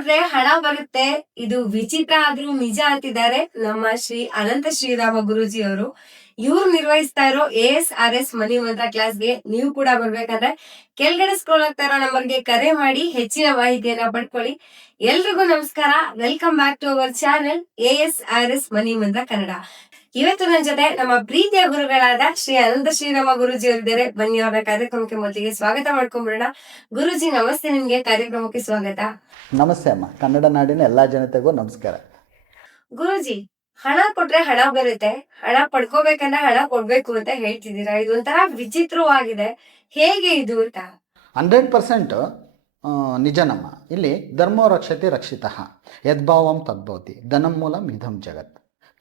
ಕೊಟ್ರೆ ಹಣ ಬರುತ್ತೆ, ಇದು ವಿಚಿತ್ರ ಆದ್ರೂ ನಿಜ ಅಂತಿದ್ದಾರೆ ನಮ್ಮ ಶ್ರೀ ಅನಂತ ಶ್ರೀರಾಮ ಗುರೂಜಿ ಅವರು. ಇವ್ರು ನಿರ್ವಹಿಸ್ತಾ ಇರೋ ASRS ಮನಿ ಮಂತ್ರ ಕ್ಲಾಸ್ಗೆ ನೀವು ಕೂಡ ಬರ್ಬೇಕಂದ್ರೆ ಕೆಳಗಡೆ ಸ್ಕ್ರೋಲ್ ಆಗ್ತಾ ಇರೋ ನಂಬರ್ಗೆ ಕರೆ ಮಾಡಿ ಹೆಚ್ಚಿನ ಮಾಹಿತಿಯನ್ನ ಪಡ್ಕೊಳ್ಳಿ. ಎಲ್ರಿಗೂ ನಮಸ್ಕಾರ, welcome back to our channel ASRS money Mantra Kannada. ಇವತ್ತು ನನ್ನ ಜೊತೆ ನಮ್ಮ ಪ್ರೀತಿಯ ಗುರುಗಳಾದ ಶ್ರೀ ಅನಂತ ಶ್ರೀರಾಮ ಗುರೂಜಿ ಅವರಿದ್ದಾರೆ. ಬನ್ನಿ ಅವರ ಕಾರ್ಯಕ್ರಮಕ್ಕೆ ಮೊದಲಿಗೆ ಸ್ವಾಗತ ಮಾಡ್ಕೊಂಡ್ಬಿಡೋಣ. ಗುರೂಜಿ ನಮಸ್ತೆ, ನಿಮ್ಗೆ ಕಾರ್ಯಕ್ರಮಕ್ಕೆ ಸ್ವಾಗತ. ನಮಸ್ತೆ ಅಮ್ಮ. ಕನ್ನಡ ನಾಡಿನ ಎಲ್ಲಾ ಜನತೆಗೂ ನಮಸ್ಕಾರ. ಗುರೂಜಿ, ಹಣ ಕೊಟ್ರೆ ಹಣ ಬರುತ್ತೆ, ಹಣ ಪಡ್ಕೋಬೇಕಂದ್ರೆ ಹಣ ಕೊಡ್ಬೇಕು ಅಂತ ಹೇಳ್ತಿದ್ದೀರಾ. ಇದು ಒಂಥರ ವಿಚಿತ್ರವಾಗಿದೆ, ಹೇಗೆ ಇದು ಅಂತ? 100% ನಿಜನಮ್ಮ. ಇಲ್ಲಿ ಧರ್ಮೋ ರಕ್ಷತೆ ರಕ್ಷಿತಃ, ಯದ್ಭಾವಂ ತದ್ಭವತಿ, ಧನಂ ಮೂಲಂ ಇದಂ ಜಗತ್.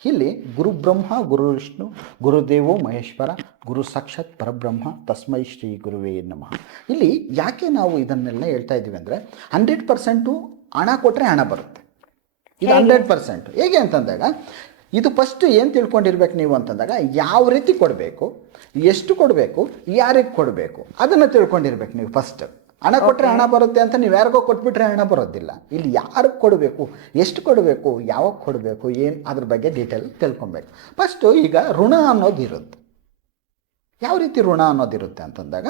ಇಲ್ಲಿ ಗುರು ಬ್ರಹ್ಮ ಗುರು ವಿಷ್ಣು ಗುರುದೇವೋ ಮಹೇಶ್ವರ ಗುರು ಸಾಕ್ಷಾತ್ ಪರಬ್ರಹ್ಮ ತಸ್ಮೈ ಶ್ರೀ ಗುರುವೇ ನಮಃ. ಇಲ್ಲಿ ಯಾಕೆ ನಾವು ಇದನ್ನೆಲ್ಲ ಹೇಳ್ತಾ ಇದ್ದೀವಿ ಅಂದರೆ 100% ಹಣ ಕೊಟ್ಟರೆ ಹಣ ಬರುತ್ತೆ. ಇದು 100% ಹೇಗೆ ಅಂತಂದಾಗ, ಇದು ಫಸ್ಟು ಏನು ತಿಳ್ಕೊಂಡಿರ್ಬೇಕು ನೀವು ಅಂತಂದಾಗ, ಯಾವ ರೀತಿ ಕೊಡಬೇಕು, ಎಷ್ಟು ಕೊಡಬೇಕು, ಯಾರಿಗೆ ಕೊಡಬೇಕು ಅದನ್ನು ತಿಳ್ಕೊಂಡಿರ್ಬೇಕು ನೀವು ಫಸ್ಟ್. ಹಣ ಕೊಟ್ಟರೆ ಹಣ ಬರುತ್ತೆ ಅಂತ ನೀವು ಯಾರಿಗೋ ಕೊಟ್ಬಿಟ್ರೆ ಹಣ ಬರೋದಿಲ್ಲ. ಇಲ್ಲಿ ಯಾರಿಗೆ ಕೊಡಬೇಕು, ಎಷ್ಟು ಕೊಡಬೇಕು, ಯಾವಾಗ ಕೊಡಬೇಕು, ಏನು ಅದ್ರ ಬಗ್ಗೆ ಡೀಟೇಲ್ ತಿಳ್ಕೊಬೇಕು. ಫಸ್ಟು ಈಗ ಋಣ ಅನ್ನೋದಿರುತ್ತೆ. ಯಾವ ರೀತಿ ಋಣ ಅನ್ನೋದಿರುತ್ತೆ ಅಂತಂದಾಗ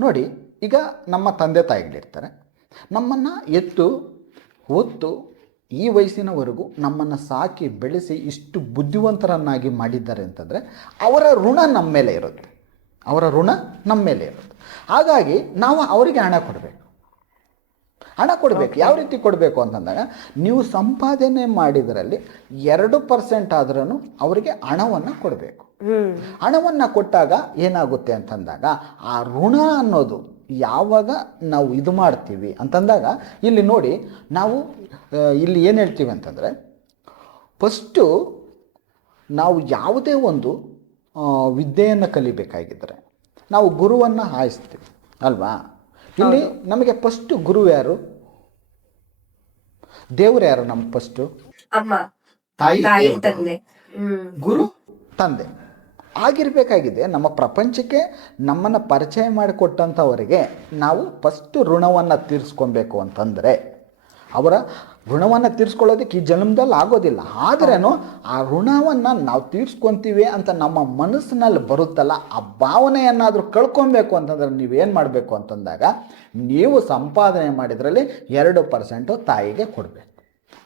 ನೋಡಿ, ಈಗ ನಮ್ಮ ತಂದೆ ತಾಯಿಗಳಿರ್ತಾರೆ, ನಮ್ಮನ್ನು ಎತ್ತು ಹೊತ್ತು ಈ ವಯಸ್ಸಿನವರೆಗೂ ನಮ್ಮನ್ನು ಸಾಕಿ ಬೆಳೆಸಿ ಇಷ್ಟು ಬುದ್ಧಿವಂತರನ್ನಾಗಿ ಮಾಡಿದ್ದಾರೆ ಅಂತಂದರೆ ಅವರ ಋಣ ನಮ್ಮ ಮೇಲೆ ಇರುತ್ತೆ. ಅವರ ಋಣ ನಮ್ಮ ಮೇಲೆ ಇರುತ್ತೆ. ಹಾಗಾಗಿ ನಾವು ಅವರಿಗೆ ಹಣ ಕೊಡಬೇಕು. ಹಣ ಕೊಡಬೇಕು. ಯಾವ ರೀತಿ ಕೊಡಬೇಕು ಅಂತಂದಾಗ, ನೀವು ಸಂಪಾದನೆ ಮಾಡಿದರಲ್ಲಿ 2% ಆದ್ರೂ ಅವರಿಗೆ ಹಣವನ್ನು ಕೊಡಬೇಕು. ಹಣವನ್ನು ಕೊಟ್ಟಾಗ ಏನಾಗುತ್ತೆ ಅಂತಂದಾಗ, ಆ ಋಣ ಅನ್ನೋದು ಯಾವಾಗ ನಾವು ಇದು ಮಾಡ್ತೀವಿ ಅಂತಂದಾಗ, ಇಲ್ಲಿ ನೋಡಿ ನಾವು ಇಲ್ಲಿ ಏನು ಹೇಳ್ತೀವಿ ಅಂತಂದರೆ, ಫಸ್ಟು ನಾವು ಯಾವುದೇ ಒಂದು ವಿದ್ಯೆಯನ್ನು ಕಲಿಬೇಕಾಗಿದ್ದರೆ ನಾವು ಗುರುವನ್ನು ಆಯಿಸ್ತೀವಿ ಅಲ್ವಾ? ಇಲ್ಲಿ ನಮಗೆ ಫಸ್ಟು ಗುರು ಯಾರು? ದೇವರು ಯಾರು? ನಮ್ಗೆ ಫಸ್ಟು ತಾಯಿ, ತಂದೆ. ಗುರು ತಂದೆ ಆಗಿರಬೇಕಾಗಿದೆ. ನಮ್ಮ ಪ್ರಪಂಚಕ್ಕೆ ನಮ್ಮನ್ನು ಪರಿಚಯ ಮಾಡಿಕೊಟ್ಟಂಥವರಿಗೆ ನಾವು ಫಸ್ಟು ಋಣವನ್ನು ತೀರಿಸ್ಕೊಬೇಕು ಅಂತಂದರೆ, ಅವರ ಋಣವನ್ನು ತೀರಿಸ್ಕೊಳ್ಳೋದಕ್ಕೆ ಈ ಜನ್ಮದಲ್ಲಿ ಆಗೋದಿಲ್ಲ. ಆದ್ರೂ ಆ ಋಣವನ್ನು ನಾವು ತೀರಿಸ್ಕೊತೀವಿ ಅಂತ ನಮ್ಮ ಮನಸ್ಸಿನಲ್ಲಿ ಬರುತ್ತಲ್ಲ, ಆ ಭಾವನೆಯನ್ನಾದರೂ ಕಳ್ಕೊಬೇಕು ಅಂತಂದರೆ ನೀವೇನು ಮಾಡಬೇಕು ಅಂತಂದಾಗ, ನೀವು ಸಂಪಾದನೆ ಮಾಡಿದ್ರಲ್ಲಿ 2% ತಾಯಿಗೆ ಕೊಡಬೇಕು,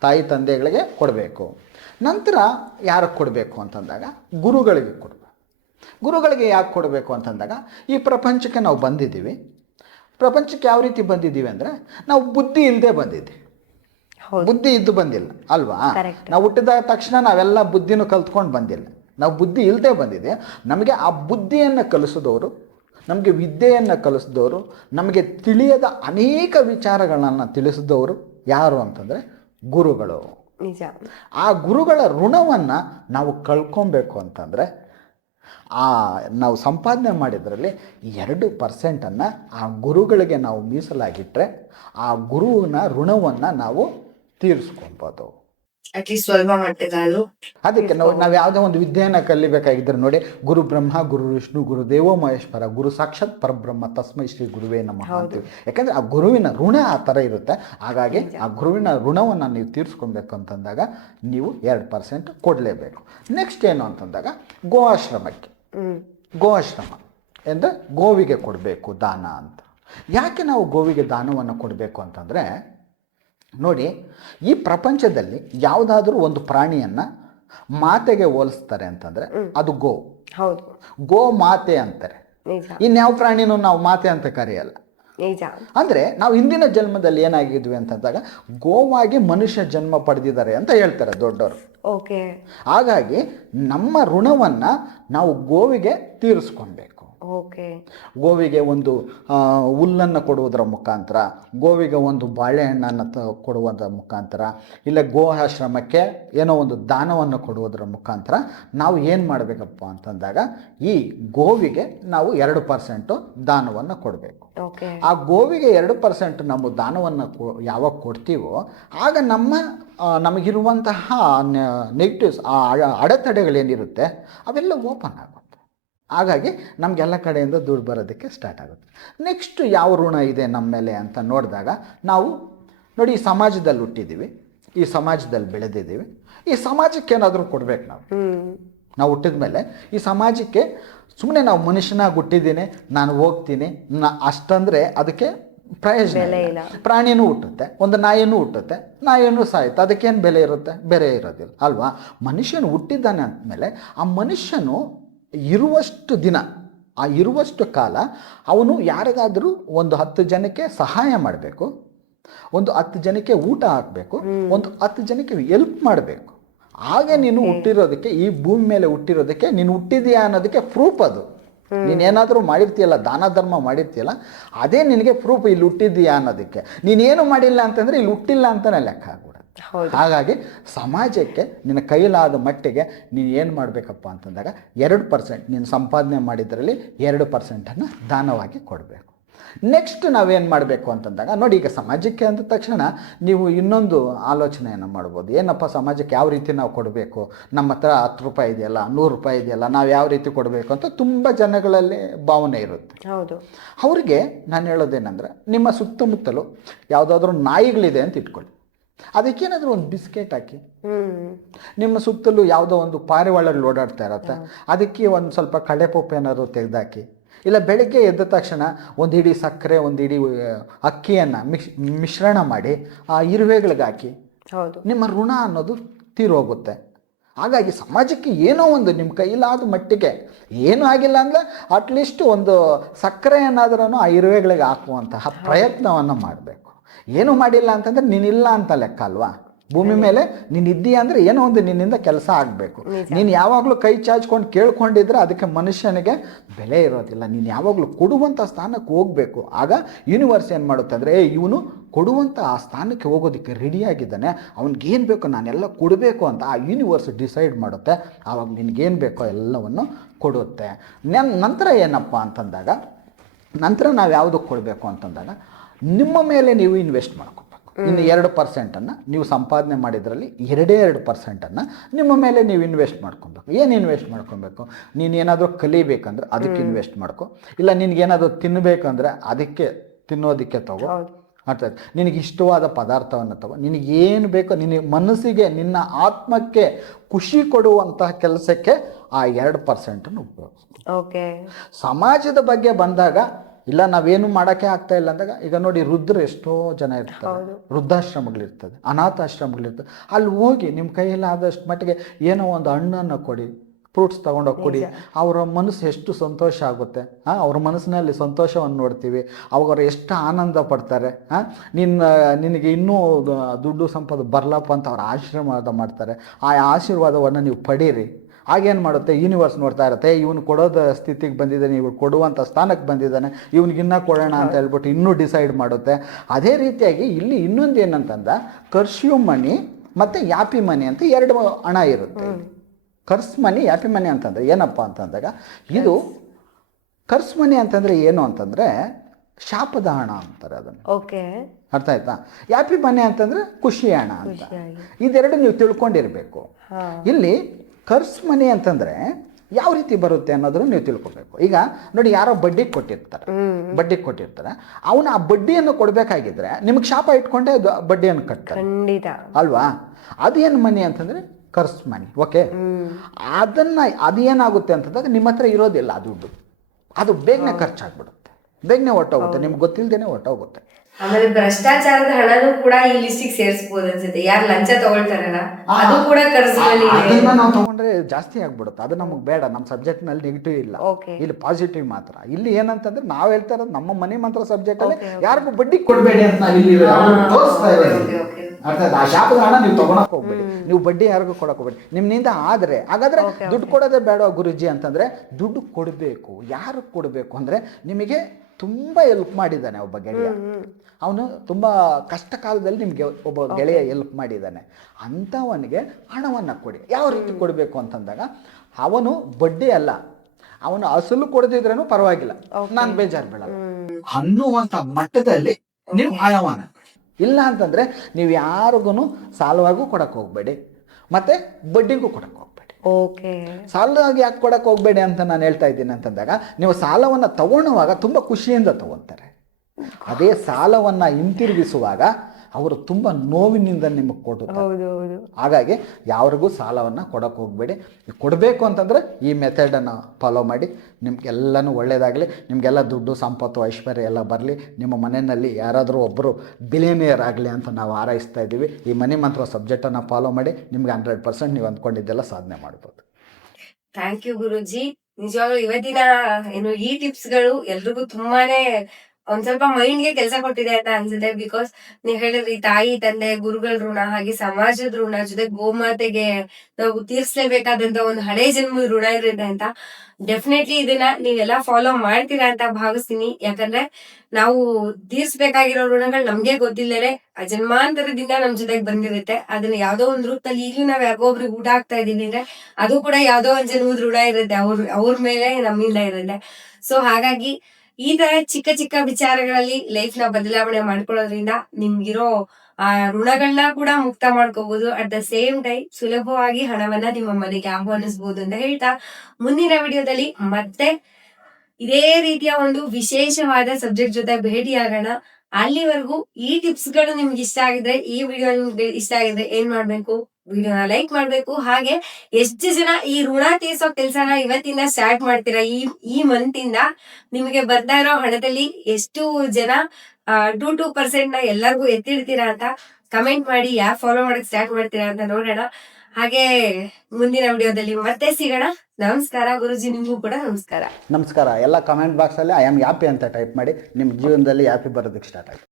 ತಾಯಿ ತಂದೆಗಳಿಗೆ ಕೊಡಬೇಕು. ನಂತರ ಯಾರಿಗೆ ಕೊಡಬೇಕು ಅಂತಂದಾಗ, ಗುರುಗಳಿಗೆ ಕೊಡಬೇಕು. ಗುರುಗಳಿಗೆ ಯಾಕೆ ಕೊಡಬೇಕು ಅಂತಂದಾಗ, ಈ ಪ್ರಪಂಚಕ್ಕೆ ನಾವು ಬಂದಿದ್ದೀವಿ. ಪ್ರಪಂಚಕ್ಕೆ ಯಾವ ರೀತಿ ಬಂದಿದ್ದೀವಿ ಅಂದರೆ, ನಾವು ಬುದ್ಧಿ ಇಲ್ಲದೆ ಬಂದಿದ್ದೀವಿ. ಬುದ್ಧಿ ಇದ್ದು ಬಂದಿಲ್ಲ ಅಲ್ವಾ? ನಾವು ಹುಟ್ಟಿದ ತಕ್ಷಣ ನಾವೆಲ್ಲ ಬುದ್ಧಿನೂ ಕಲ್ತ್ಕೊಂಡು ಬಂದಿಲ್ಲ, ನಾವು ಬುದ್ಧಿ ಇಲ್ಲದೆ ಬಂದಿದೆ. ನಮಗೆ ಆ ಬುದ್ಧಿಯನ್ನು ಕಲಿಸಿದವರು, ನಮಗೆ ವಿದ್ಯೆಯನ್ನು ಕಲಿಸಿದವರು, ನಮಗೆ ತಿಳಿಯದ ಅನೇಕ ವಿಚಾರಗಳನ್ನು ತಿಳಿಸಿದವರು ಯಾರು ಅಂತಂದರೆ ಗುರುಗಳು. ಆ ಗುರುಗಳ ಋಣವನ್ನು ನಾವು ಕಳ್ಕೊಬೇಕು ಅಂತಂದರೆ, ನಾವು ಸಂಪಾದನೆ ಮಾಡಿದ್ರಲ್ಲಿ 2% ಆ ಗುರುಗಳಿಗೆ ನಾವು ಮೀಸಲಾಗಿಟ್ಟರೆ ಆ ಗುರುವಿನ ಋಣವನ್ನು ನಾವು ತೀರಿಸ್ಕೊಬೋದು. ಅಟ್ಲೀಸ್ಟ್ ಸ್ವಲ್ಪ ಮಟ್ಟಿಗಾದ್ರು. ಅದಕ್ಕೆ ನಾವು ಯಾವುದೇ ಒಂದು ವಿದ್ಯೆಯನ್ನು ಕಲಿಬೇಕಾಗಿದ್ದರೆ ನೋಡಿ, ಗುರು ಬ್ರಹ್ಮ ಗುರು ವಿಷ್ಣು ಗುರು ದೇವೋ ಮಹೇಶ್ವರ ಗುರು ಸಾಕ್ಷಾತ್ ಪರಬ್ರಹ್ಮ ತಸ್ಮೈ ಶ್ರೀ ಗುರುವೇ ನಮಃ ಅಂತೀವಿ. ಯಾಕಂದರೆ ಆ ಗುರುವಿನ ಋಣ ಆ ಥರ ಇರುತ್ತೆ. ಹಾಗಾಗಿ ಆ ಗುರುವಿನ ಋಣವನ್ನು ನೀವು ತೀರಿಸ್ಕೊಬೇಕು ಅಂತಂದಾಗ ನೀವು 2% ಕೊಡಲೇಬೇಕು. ನೆಕ್ಸ್ಟ್ ಏನು ಅಂತಂದಾಗ, ಗೋ ಆಶ್ರಮಕ್ಕೆ, ಗೋ ಆಶ್ರಮ ಅಂದರೆ ಗೋವಿಗೆ ಕೊಡಬೇಕು ದಾನ ಅಂತ. ಯಾಕೆ ನಾವು ಗೋವಿಗೆ ದಾನವನ್ನು ಕೊಡಬೇಕು ಅಂತಂದರೆ, ನೋಡಿ, ಈ ಪ್ರಪಂಚದಲ್ಲಿ ಯಾವುದಾದ್ರೂ ಒಂದು ಪ್ರಾಣಿಯನ್ನು ಮಾತೆಗೆ ಹೋಲಿಸ್ತಾರೆ ಅಂತಂದರೆ ಅದು ಗೋ. ಗೋ ಮಾತೆ ಅಂತಾರೆ. ಇನ್ಯಾವ ಪ್ರಾಣಿನೂ ನಾವು ಮಾತೆ ಅಂತ ಕರೆಯಲ್ಲ. ಅಂದರೆ ನಾವು ಹಿಂದಿನ ಜನ್ಮದಲ್ಲಿ ಏನಾಗಿದ್ವಿ ಅಂತಂದಾಗ ಗೋವಾಗಿ ಮನುಷ್ಯ ಜನ್ಮ ಪಡೆದಿದ್ದಾರೆ ಅಂತ ಹೇಳ್ತಾರೆ ದೊಡ್ಡವರು. ಹಾಗಾಗಿ ನಮ್ಮ ಋಣವನ್ನು ನಾವು ಗೋವಿಗೆ ತೀರಿಸ್ಕೊಳ್ಬೇಕು. ಗೋವಿಗೆ ಒಂದು ಹುಲ್ಲನ್ನು ಕೊಡುವುದರ ಮುಖಾಂತರ, ಗೋವಿಗೆ ಒಂದು ಬಾಳೆಹಣ್ಣನ್ನು ಕೊಡುವುದರ ಮುಖಾಂತರ, ಇಲ್ಲ ಗೋ ಆಶ್ರಮಕ್ಕೆ ಏನೋ ಒಂದು ದಾನವನ್ನು ಕೊಡುವುದರ ಮುಖಾಂತರ ನಾವು ಏನು ಮಾಡಬೇಕಪ್ಪ ಅಂತಂದಾಗ, ಈ ಗೋವಿಗೆ ನಾವು 2% ದಾನವನ್ನು ಕೊಡಬೇಕು. ಆ ಗೋವಿಗೆ 2% ನಾವು ದಾನವನ್ನು ಯಾವಾಗ ಕೊಡ್ತೀವೋ ಆಗ ನಮಗಿರುವಂತಹ ನೆಗೆಟಿವ್ಸ್, ಆ ಅಡೆತಡೆಗಳೇನಿರುತ್ತೆ ಅವೆಲ್ಲ ಓಪನ್ ಆಗುತ್ತೆ. ಹಾಗಾಗಿ ನಮಗೆಲ್ಲ ಕಡೆಯಿಂದ ದುಡ್ಡು ಬರೋದಕ್ಕೆ ಸ್ಟಾರ್ಟ್ ಆಗುತ್ತೆ. ನೆಕ್ಸ್ಟ್ ಯಾವ ಋಣ ಇದೆ ನಮ್ಮ ಮೇಲೆ ಅಂತ ನೋಡಿದಾಗ, ನಾವು ನೋಡಿ, ಈ ಸಮಾಜದಲ್ಲಿ ಹುಟ್ಟಿದ್ದೀವಿ, ಈ ಸಮಾಜದಲ್ಲಿ ಬೆಳೆದಿದ್ದೀವಿ, ಈ ಸಮಾಜಕ್ಕೆ ಏನಾದರೂ ಕೊಡ್ಬೇಕು ನಾವು ಹುಟ್ಟಿದ ಮೇಲೆ ಈ ಸಮಾಜಕ್ಕೆ. ಸುಮ್ಮನೆ ನಾವು ಮನುಷ್ಯನಾಗಿ ಹುಟ್ಟಿದ್ದೀನಿ, ನಾನು ಹೋಗ್ತೀನಿ ಅಷ್ಟಂದರೆ ಅದಕ್ಕೆ ಪ್ರಯೋಜನ ಇಲ್ಲ. ಪ್ರಾಣಿನೂ ಹುಟ್ಟುತ್ತೆ, ಒಂದು ನಾಯಿನೂ ಹುಟ್ಟುತ್ತೆ, ನಾಯಿನೂ ಸಾಯುತ್ತೆ, ಅದಕ್ಕೇನು ಬೆಲೆ ಇರುತ್ತೆ? ಬೆಲೆ ಇರೋದಿಲ್ಲ ಅಲ್ವಾ? ಮನುಷ್ಯನು ಹುಟ್ಟಿದ್ದಾನೆ ಅಂದಮೇಲೆ ಆ ಮನುಷ್ಯನು ಇರುವಷ್ಟು ದಿನ, ಆ ಇರುವಷ್ಟು ಕಾಲ ಅವನು ಯಾರಿಗಾದರೂ ಒಂದು 10 ಜನಕ್ಕೆ ಸಹಾಯ ಮಾಡಬೇಕು, ಒಂದು 10 ಜನಕ್ಕೆ ಊಟ ಹಾಕಬೇಕು, ಒಂದು 10 ಜನಕ್ಕೆ ಎಲ್ಪ್ ಮಾಡಬೇಕು. ಹಾಗೆ ನೀನು ಹುಟ್ಟಿರೋದಕ್ಕೆ, ಈ ಭೂಮಿ ಮೇಲೆ ಹುಟ್ಟಿರೋದಕ್ಕೆ, ನೀನು ಹುಟ್ಟಿದೆಯಾ ಅನ್ನೋದಕ್ಕೆ ಪ್ರೂಫ್ ಅದು. ನೀನೇನಾದರೂ ಮಾಡಿರ್ತೀಯಲ್ಲ, ದಾನ ಧರ್ಮ ಮಾಡಿರ್ತೀಯಲ್ಲ, ಅದೇ ನಿನಗೆ ಪ್ರೂಫ್ ಇಲ್ಲಿ ಹುಟ್ಟಿದ್ದೀಯಾ ಅನ್ನೋದಕ್ಕೆ. ನೀನೇನು ಮಾಡಿಲ್ಲ ಅಂತಂದರೆ ಇಲ್ಲಿ ಹುಟ್ಟಿಲ್ಲ ಅಂತಲೇ ಲೆಕ್ಕ ಆಗ್ಬಿಡುತ್ತೆ. ಹಾಗಾಗಿ ಸಮಾಜಕ್ಕೆ ನಿನ್ನ ಕೈಲಾದ ಮಟ್ಟಿಗೆ ನೀನು ಏನು ಮಾಡಬೇಕಪ್ಪ ಅಂತಂದಾಗ 2% ನೀನು ಸಂಪಾದನೆ ಮಾಡಿದ್ರಲ್ಲಿ 2%ಅನ್ನು ದಾನವಾಗಿ ಕೊಡಬೇಕು. ನೆಕ್ಸ್ಟ್ ನಾವೇನು ಮಾಡಬೇಕು ಅಂತಂದಾಗ ನೋಡಿ, ಈಗ ಸಮಾಜಕ್ಕೆ ಅಂದ ತಕ್ಷಣ ನೀವು ಇನ್ನೊಂದು ಆಲೋಚನೆಯನ್ನು ಮಾಡ್ಬೋದು. ಏನಪ್ಪ ಸಮಾಜಕ್ಕೆ ಯಾವ ರೀತಿ ನಾವು ಕೊಡಬೇಕು? ನಮ್ಮ ಹತ್ರ 10 ರೂಪಾಯಿ ಇದೆಯಲ್ಲ, 100 ರೂಪಾಯಿ ಇದೆಯಲ್ಲ, ನಾವು ಯಾವ ರೀತಿ ಕೊಡಬೇಕು ಅಂತ ತುಂಬ ಜನಗಳಲ್ಲಿ ಭಾವನೆ ಇರುತ್ತೆ. ಹೌದು. ಅವ್ರಿಗೆ ನಾನು ಹೇಳೋದೇನೆಂದರೆ, ನಿಮ್ಮ ಸುತ್ತಮುತ್ತಲು ಯಾವುದಾದ್ರೂ ನಾಯಿಗಳಿದೆ ಅಂತ ಇಟ್ಕೊಳ್ಳಿ, ಅದಕ್ಕೇನಾದರೂ ಒಂದು ಬಿಸ್ಕೆಟ್ ಹಾಕಿ. ನಿಮ್ಮ ಸುತ್ತಲೂ ಯಾವುದೋ ಒಂದು ಪಾರಿವಾಳಗಳು ಓಡಾಡ್ತಾ ಇರತ್ತೆ, ಅದಕ್ಕೆ ಒಂದು ಸ್ವಲ್ಪ ಕಳೆಪೊಪ್ಪು ಏನಾದ್ರು ತೆಗೆದಾಕಿ. ಇಲ್ಲ ಬೆಳಗ್ಗೆ ಎದ್ದ ತಕ್ಷಣ ಒಂದು ಹಿಡಿ ಸಕ್ಕರೆ, ಒಂದು ಹಿಡಿ ಅಕ್ಕಿಯನ್ನು ಮಿಶ್ರಣ ಮಾಡಿ ಆ ಇರುವೆಗಳಿಗೆ ಹಾಕಿ. ನಿಮ್ಮ ಋಣ ಅನ್ನೋದು ತೀರೋಗುತ್ತೆ. ಹಾಗಾಗಿ ಸಮಾಜಕ್ಕೆ ಏನೋ ಒಂದು ನಿಮ್ಮ ಕೈಲಾದ ಮಟ್ಟಿಗೆ, ಏನೂ ಆಗಿಲ್ಲ ಅಂದರೆ ಅಟ್ಲೀಸ್ಟ್ ಒಂದು ಸಕ್ಕರೆಯನ್ನಾದ್ರೂ ಆ ಇರುವೆಗಳಿಗೆ ಹಾಕುವಂತಹ ಪ್ರಯತ್ನವನ್ನು ಮಾಡಬೇಕು. ಏನೂ ಮಾಡಿಲ್ಲ ಅಂತಂದರೆ ನೀನಿಲ್ಲ ಅಂತ ಲೆಕ್ಕ ಅಲ್ವಾ? ಭೂಮಿ ಮೇಲೆ ನೀನು ಇದ್ದೀಯ ಅಂದರೆ ಏನೋ ಒಂದು ನಿನ್ನಿಂದ ಕೆಲಸ ಆಗಬೇಕು. ನೀನು ಯಾವಾಗಲೂ ಕೈ ಚಾಚ್ಕೊಂಡು ಕೇಳ್ಕೊಂಡಿದ್ರೆ ಅದಕ್ಕೆ ಮನುಷ್ಯನಿಗೆ ಬೆಲೆ ಇರೋದಿಲ್ಲ. ನೀನು ಯಾವಾಗಲೂ ಕೊಡುವಂಥ ಸ್ಥಾನಕ್ಕೆ ಹೋಗಬೇಕು. ಆಗ ಯೂನಿವರ್ಸ್ ಏನು ಮಾಡುತ್ತೆ ಅಂದರೆ, ಇವನು ಕೊಡುವಂಥ ಆ ಸ್ಥಾನಕ್ಕೆ ಹೋಗೋದಕ್ಕೆ ರೆಡಿಯಾಗಿದ್ದಾನೆ, ಅವ್ನಿಗೇನು ಬೇಕೋ ನಾನೆಲ್ಲ ಕೊಡಬೇಕು ಅಂತ ಆ ಯೂನಿವರ್ಸ್ ಡಿಸೈಡ್ ಮಾಡುತ್ತೆ. ಆವಾಗ ನಿನಗೇನು ಬೇಕೋ ಎಲ್ಲವನ್ನು ಕೊಡುತ್ತೆ. ನಂತರ ಏನಪ್ಪ ಅಂತಂದಾಗ, ನಂತರ ನಾವು ಯಾವುದಕ್ಕೆ ಕೊಡಬೇಕು ಅಂತಂದಾಗ, ನಿಮ್ಮ ಮೇಲೆ ನೀವು ಇನ್ವೆಸ್ಟ್ ಮಾಡ್ಕೋಬೇಕು. ಇನ್ನು 2%ಅನ್ನು ನೀವು ಸಂಪಾದನೆ ಮಾಡಿದ್ರಲ್ಲಿ 2% ನಿಮ್ಮ ಮೇಲೆ ನೀವು ಇನ್ವೆಸ್ಟ್ ಮಾಡ್ಕೊಬೇಕು. ಏನು ಇನ್ವೆಸ್ಟ್ ಮಾಡ್ಕೊಬೇಕು? ನೀನೇನಾದರೂ ಕಲಿಬೇಕಂದ್ರೆ ಅದಕ್ಕೆ ಇನ್ವೆಸ್ಟ್ ಮಾಡ್ಕೊ. ಇಲ್ಲ ನಿನಗೇನಾದರೂ ತಿನ್ನಬೇಕಂದ್ರೆ ಅದಕ್ಕೆ ತಿನ್ನೋದಕ್ಕೆ ತಗೋ. ಅರ್ಥ ಆಯ್ತು? ನಿನಗೆ ಇಷ್ಟವಾದ ಪದಾರ್ಥವನ್ನು ತಗೋ. ನಿನಗೇನು ಬೇಕೋ, ನಿನಗೆ ಮನಸ್ಸಿಗೆ, ನಿನ್ನ ಆತ್ಮಕ್ಕೆ ಖುಷಿ ಕೊಡುವಂತಹ ಕೆಲಸಕ್ಕೆ ಆ 2%ಅನ್ನು ಉಪಯೋಗಿಸ್ಕೊ. ಓಕೆ. ಸಮಾಜದ ಬಗ್ಗೆ ಬಂದಾಗ, ಇಲ್ಲ ನಾವೇನು ಮಾಡೋಕ್ಕೆ ಆಗ್ತಾ ಇಲ್ಲ ಅಂದಾಗ, ಈಗ ನೋಡಿ ವೃದ್ಧರು ಎಷ್ಟೋ ಜನ ಇರ್ತಾರೆ, ವೃದ್ಧಾಶ್ರಮಗಳಿರ್ತದೆ, ಅನಾಥಾಶ್ರಮಗಳಿರ್ತದೆ. ಅಲ್ಲಿ ಹೋಗಿ ನಿಮ್ಮ ಕೈಯಲ್ಲಿ ಆದಷ್ಟು ಮಟ್ಟಿಗೆ ಏನೋ ಒಂದು ಹಣ್ಣನ್ನು ಕೊಡಿ, ಫ್ರೂಟ್ಸ್ ತೊಗೊಂಡೋಗಿ ಕೊಡಿ. ಅವರ ಮನಸ್ಸು ಎಷ್ಟು ಸಂತೋಷ ಆಗುತ್ತೆ. ಅವ್ರ ಮನಸ್ಸಿನಲ್ಲಿ ಸಂತೋಷವನ್ನು ನೋಡ್ತೀವಿ. ಅವಾಗ ಎಷ್ಟು ಆನಂದ ಪಡ್ತಾರೆ. ನಿನಗೆ ಇನ್ನೂ ದುಡ್ಡು ಸಂಪತ್ತು ಬರಲಪ್ಪ ಅಂತ ಅವ್ರ ಆಶೀರ್ವಾದ ಮಾಡ್ತಾರೆ. ಆ ಆಶೀರ್ವಾದವನ್ನು ನೀವು ಪಡೀರಿ. ಆಗೇನು ಮಾಡುತ್ತೆ, ಯೂನಿವರ್ಸ್ ನೋಡ್ತಾ ಇರುತ್ತೆ, ಇವನು ಕೊಡೋದ ಸ್ಥಿತಿಗೆ ಬಂದಿದ್ದಾನೆ, ಇವ್ರು ಕೊಡುವಂಥ ಸ್ಥಾನಕ್ಕೆ ಬಂದಿದ್ದಾನೆ, ಇವ್ನಿಗಿನ್ನ ಕೊಡೋಣ ಅಂತ ಹೇಳ್ಬಿಟ್ಟು ಇನ್ನೂ ಡಿಸೈಡ್ ಮಾಡುತ್ತೆ. ಅದೇ ರೀತಿಯಾಗಿ ಇಲ್ಲಿ ಇನ್ನೊಂದು ಏನಂತಂದ, ಕರ್ಸ್ಯೂ ಮನಿ ಮತ್ತು ಯಾಪಿ ಮನಿ ಅಂತ 2 ಹಣ ಇರುತ್ತೆ. ಕರ್ಸ್ ಮನಿ, ಯಾಪಿ ಮನಿ ಅಂತಂದರೆ ಏನಪ್ಪ ಅಂತಂದಾಗ, ಇದು ಕರ್ಸ್ ಮನಿ ಅಂತಂದರೆ ಏನು ಅಂತಂದರೆ ಶಾಪದ ಹಣ ಅಂತಾರೆ ಅದನ್ನು. ಓಕೆ, ಅರ್ಥ ಆಯ್ತಾ? ಯಾಪಿ ಮನಿ ಅಂತಂದರೆ ಖುಷಿ ಹಣ ಅಂತ. ಇದೆರಡು ನೀವು ತಿಳ್ಕೊಂಡಿರಬೇಕು. ಇಲ್ಲಿ ಕರ್ಸ್ ಮನಿ ಅಂತಂದರೆ ಯಾವ ರೀತಿ ಬರುತ್ತೆ ಅನ್ನೋದನ್ನು ನೀವು ತಿಳ್ಕೊಬೇಕು. ಈಗ ನೋಡಿ, ಯಾರೋ ಬಡ್ಡಿಗೆ ಕೊಟ್ಟಿರ್ತಾರೆ, ಅವನು ಆ ಬಡ್ಡಿಯನ್ನು ಕೊಡಬೇಕಾಗಿದ್ರೆ ನಿಮಗೆ ಶಾಪ ಇಟ್ಕೊಂಡೇ ಬಡ್ಡಿಯನ್ನು ಕಟ್ತಾರೆ, ಅಲ್ವಾ? ಅದೇನು ಮನಿ ಅಂತಂದರೆ ಕರ್ಸ್ ಮನಿ. ಓಕೆ, ಅದೇನಾಗುತ್ತೆ ಅಂತಂದಾಗ ನಿಮ್ಮ ಹತ್ರ ಇರೋದಿಲ್ಲ ಆ ದುಡ್ಡು, ಅದು ಬೇಗನೆ ಖರ್ಚಾಗ್ಬಿಡುತ್ತೆ, ಬೇಗನೆ ಹೊಟ್ಟೋಗುತ್ತೆ, ನಿಮ್ಗೆ ಗೊತ್ತಿಲ್ಲದೇನೆ ಹೊಟ್ಟೋಗುತ್ತೆ. ಆಮೇಲೆ ಭ್ರಷ್ಟಾಚಾರದ ಹಣನೂ ಕೂಡ ಈ ಲಿಸ್ಟಿಗೆ ಸೇರಿಸಬಹುದು ಅನ್ಸುತ್ತೆ. ಯಾರು ಲಂಚ ತಗೊಳ್ತಾರಲ್ಲ, ಅದು ಕೂಡ ಅದನ್ನ ನಾವು ತಗೊಂಡ್ರೆ ಜಾಸ್ತಿ ಆಗ್ಬಿಡುತ್ತೆ. ಅದು ನಮಗೆ ಬೇಡ. ನಮ್ಮ ಸಬ್ಜೆಕ್ಟ್ ನಲ್ಲಿ ನೆಗೆಟಿವ್ ಇಲ್ಲ, ಇಲ್ಲಿ ಪಾಸಿಟಿವ್ ಮಾತ್ರ. ಇಲ್ಲಿ ಏನಂತಂದ್ರೆ ನಾವು ಹೇಳ್ತಾ ಇರೋದು ನಮ್ಮ ಮನೆ ಮಂತ್ರ ಸಬ್ಜೆಕ್ಟ್ ಅಲ್ಲಿ ಯಾರಿಗೂ ಬಡ್ಡಿ ಕೊಡಬೇಡಿ ಅಂತ ನಾವು ಇಲ್ಲಿ ತೋರಿಸ್ತಾ ಇದ್ದೀವಿ. ಅರ್ಥಾತ್ ಆ ಶಾಪದ ಹಣ ನೀವು ತಗೊಳಕ್ ಹೋಗ್ಬೇಡಿ, ನೀವು ಬಡ್ಡಿ ಯಾರಿಗೂ ಕೊಡಕ್ ಹೋಗ್ಬೇಡಿ. ನಿಮ್ನಿಂದ ಆದ್ರೆ ಹಾಗಾದ್ರೆ ದುಡ್ಡು ಕೊಡೋದೇ ಬೇಡ ಗುರುಜಿ ಅಂತಂದ್ರೆ, ದುಡ್ಡು ಕೊಡಬೇಕು. ಯಾರು ಕೊಡಬೇಕು ಅಂದ್ರೆ, ನಿಮಗೆ ತುಂಬಾ ಹೆಲ್ಪ್ ಮಾಡಿದ್ದಾನೆ ಒಬ್ಬ ಗೆಳೆಯ, ಅವನು ತುಂಬ ಕಷ್ಟ ಕಾಲದಲ್ಲಿ ನಿಮಗೆ ಒಬ್ಬ ಗೆಳೆಯ ಹೆಲ್ಪ್ ಮಾಡಿದ್ದಾನೆ, ಅಂಥವನಿಗೆ ಹಣವನ್ನು ಕೊಡಿ. ಯಾವ ರೀತಿ ಕೊಡಬೇಕು ಅಂತಂದಾಗ, ಅವನು ಬಡ್ಡಿ ಅಲ್ಲ, ಅವನು ಅಸಲು ಕೊಡದಿದ್ರೂ ಪರವಾಗಿಲ್ಲ, ನಾನು ಬೇಜಾರು ಬೇಡ ಅನ್ನುವಂಥ ಮಟ್ಟದಲ್ಲಿ ನೀವು ಹಣವನ್ನು. ಇಲ್ಲ ಅಂತಂದರೆ ನೀವು ಯಾರಿಗೂ ಸಾಲವಾಗೂ ಕೊಡಕ್ಕೆ ಹೋಗಬೇಡಿ, ಮತ್ತು ಬಡ್ಡಿಗೂ ಕೊಡಕ್ಕೆ ಹೋಗಬೇಡಿ. ಓಕೆ, ಸಾಲವಾಗಿ ಯಾಕೆ ಕೊಡಕ್ಕೆ ಹೋಗಬೇಡಿ ಅಂತ ನಾನು ಹೇಳ್ತಾ ಇದ್ದೀನಿ ಅಂತಂದಾಗ, ನೀವು ಸಾಲವನ್ನು ತಗೊಳ್ಳುವಾಗ ತುಂಬ ಖುಷಿಯಿಂದ ತಗೊಳ್ತಾರೆ. ಅದೇ ಸಾಲವನ್ನು ಹಿಂತಿರುಗಿಸುವಾಗ ಅವರು ತುಂಬ ನೋವಿನಿಂದ ನಿಮಗೆ ಕೊಡುತ್ತಾರೆ. ಹೌದು ಹೌದು. ಹಾಗಾಗಿ ಯಾರಿಗೂ ಸಾಲವನ್ನು ಕೊಡೋಕೆ ಹೋಗಬೇಡಿ. ಕೊಡಬೇಕು ಅಂತಂದರೆ ಈ ಮೆಥಡನ್ನು ಫಾಲೋ ಮಾಡಿ, ನಿಮಗೆಲ್ಲನೂ ಒಳ್ಳೆಯದಾಗಲಿ. ನಿಮಗೆಲ್ಲ ದುಡ್ಡು ಸಂಪತ್ತು ಐಶ್ವರ್ಯ ಎಲ್ಲ ಬರಲಿ. ನಿಮ್ಮ ಮನೆಯಲ್ಲಿ ಯಾರಾದರೂ ಒಬ್ಬರು ಬಿಲಿಯನಿಯರ್ ಆಗಲಿ ಅಂತ ನಾವು ಹಾರೈಸ್ತಾ ಇದ್ದೀವಿ. ಈ ಮನಿ ಮಂತ್ರ ಸಬ್ಜೆಕ್ಟನ್ನು ಫಾಲೋ ಮಾಡಿ ನಿಮ್ಗೆ 100% ನೀವು ಅಂದ್ಕೊಂಡಿದ್ದೆಲ್ಲ ಸಾಧನೆ ಮಾಡ್ಬೋದು. ಥ್ಯಾಂಕ್ ಯು ಗುರುಜಿ. ನಿಜವಾಗ್ಲೂ ಇವತ್ತಿನ ಏನು ಈ ಟಿಪ್ಸ್ಗಳು ಎಲ್ರಿಗೂ ತುಂಬಾನೇ ಒಂದ್ ಸ್ವಲ್ಪ ಮೈಂಡ್ಗೆ ಕೆಲಸ ಕೊಟ್ಟಿದೆ ಅಂತ ಅನ್ಸುತ್ತೆ. ಬಿಕಾಸ್ ನೀವ್ ಹೇಳಿದ್ರಿ ತಾಯಿ ತಂದೆ ಗುರುಗಳ ಋಣ, ಹಾಗೆ ಸಮಾಜದ ಋಣ, ಜೊತೆ ಗೋಮಾತೆಗೆ ನಾವು ತೀರ್ಸ್ಲೇಬೇಕಾದಂತ ಒಂದು ಹಳೆ ಜನ್ಮದ ಋಣ ಇರುತ್ತೆ ಅಂತ. ಡೆಫಿನೆಟ್ಲಿ ಇದನ್ನ ನೀವೆಲ್ಲ ಫಾಲೋ ಮಾಡ್ತೀರಾ ಅಂತ ಭಾವಿಸ್ತೀನಿ. ಯಾಕಂದ್ರೆ ನಾವು ತೀರ್ಸ್ಬೇಕಾಗಿರೋ ಋಣಗಳು ನಮ್ಗೆ ಗೊತ್ತಿಲ್ಲದೆ ಆ ಜನ್ಮಾಂತರದಿಂದ ನಮ್ ಜೊತೆಗೆ ಬಂದಿರುತ್ತೆ. ಅದನ್ನ ಯಾವ್ದೋ ಒಂದ್ ರೂಪದಲ್ಲಿ ಈಗಲೂ ನಾವ್ ಯಾರಿಗೊಬ್ರಿಗೆ ಊಟ ಆಗ್ತಾ ಇದೀನಿ ಅಂದ್ರೆ ಅದು ಕೂಡ ಯಾವ್ದೋ ಒಂದ್ ಜನ್ಮದ ಋಣ ಇರುತ್ತೆ, ಅವ್ರ ಮೇಲೆ ನಮ್ಮಿಂದ ಇರುತ್ತೆ. ಸೊ ಹಾಗಾಗಿ ಈ ತರ ಚಿಕ್ಕ ಚಿಕ್ಕ ವಿಚಾರಗಳಲ್ಲಿ ಲೈಫ್ ನ ಬದಲಾವಣೆ ಮಾಡ್ಕೊಳ್ಳೋದ್ರಿಂದ ನಿಮ್ಗಿರೋ ಆ ಋಣಗಳನ್ನ ಕೂಡ ಮುಕ್ತ ಮಾಡ್ಕೋಬಹುದು. ಅಟ್ ದ ಸೇಮ್ ಟೈಮ್ ಸುಲಭವಾಗಿ ಹಣವನ್ನ ನಿಮ್ಮ ಮನೆಗೆ ಆಹ್ವಾನಿಸಬಹುದು ಅಂತ ಹೇಳ್ತಾ, ಮುಂದಿನ ವಿಡಿಯೋದಲ್ಲಿ ಮತ್ತೆ ಇದೇ ರೀತಿಯ ಒಂದು ವಿಶೇಷವಾದ ಸಬ್ಜೆಕ್ಟ್ ಜೊತೆ ಭೇಟಿಯಾಗೋಣ. ಅಲ್ಲಿವರೆಗೂ ಈ ಟಿಪ್ಸ್ ಗಳು ನಿಮ್ಗೆ ಇಷ್ಟ ಆಗಿದ್ರೆ, ಈ ವಿಡಿಯೋ ನಿಮ್ಗೆ ಇಷ್ಟ ಆಗಿದ್ರೆ ಏನ್ ಮಾಡ್ಬೇಕು, ವಿಡಿಯೋನ ಲೈಕ್ ಮಾಡ್ಬೇಕು. ಹಾಗೆ ಎಷ್ಟು ಜನ ಈ ಋಣ ತೀರ್ಸೋ ಕೆಲ್ಸನ ಇವತ್ತಿಂದ ಸ್ಟಾರ್ಟ್ ಮಾಡ್ತೀರಾ, ಈ ಮಂತ್ ಇಂದ ನಿಮಗೆ ಬರ್ತಾ ಇರೋ ಹಣದಲ್ಲಿ ಎಷ್ಟು ಜನ 2% ನ ಎಲ್ಲರಿಗೂ ಎತ್ತಿಡ್ತೀರಾ ಅಂತ ಕಮೆಂಟ್ ಮಾಡಿ. ಯಾರು ಫಾಲೋ ಮಾಡಕ್ ಸ್ಟಾರ್ಟ್ ಮಾಡ್ತೀರಾ ಅಂತ ನೋಡೋಣ. ಹಾಗೆ ಮುಂದಿನ ವಿಡಿಯೋದಲ್ಲಿ ಮತ್ತೆ ಸಿಗೋಣ. ನಮಸ್ಕಾರ ಗುರುಜಿ, ನಿಮಗೂ ಕೂಡ ನಮಸ್ಕಾರ. ನಮಸ್ಕಾರ. ಎಲ್ಲ ಕಮೆಂಟ್ ಬಾಕ್ಸಲ್ಲಿ ಐ ಆಮ್ ಹ್ಯಾಪಿ ಅಂತ ಟೈಪ್ ಮಾಡಿ. ನಿಮ್ಮ ಜೀವನದಲ್ಲಿ ಹ್ಯಾಪಿ ಬರೋದಕ್ಕೆ ಸ್ಟಾರ್ಟ್ ಆಗಿ.